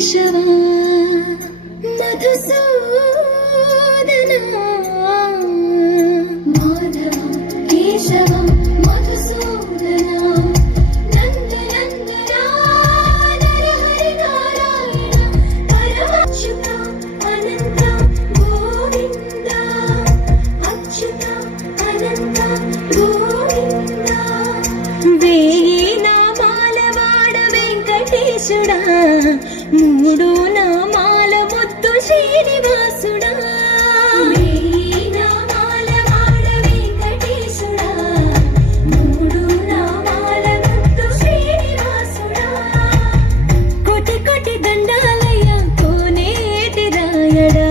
కేశవ మధుసూదన మాధవ కేశవ మధుసూదన నంద నందన నరహరి నారాయణ పరమచ్యుత అనంత గోవింద అచ్యుత అనంత గోవింద వేయి నామాల వాడ వెంకటేశుడా మూడు నామాల ముద్దు శ్రీనివాసుడా వేయి నామాల వాడ వెంకటేశుడా మూడు నామాల ముద్దు శ్రీనివాసుడా కోటి కోటి దండాలయ్య కోనేటి రాయడా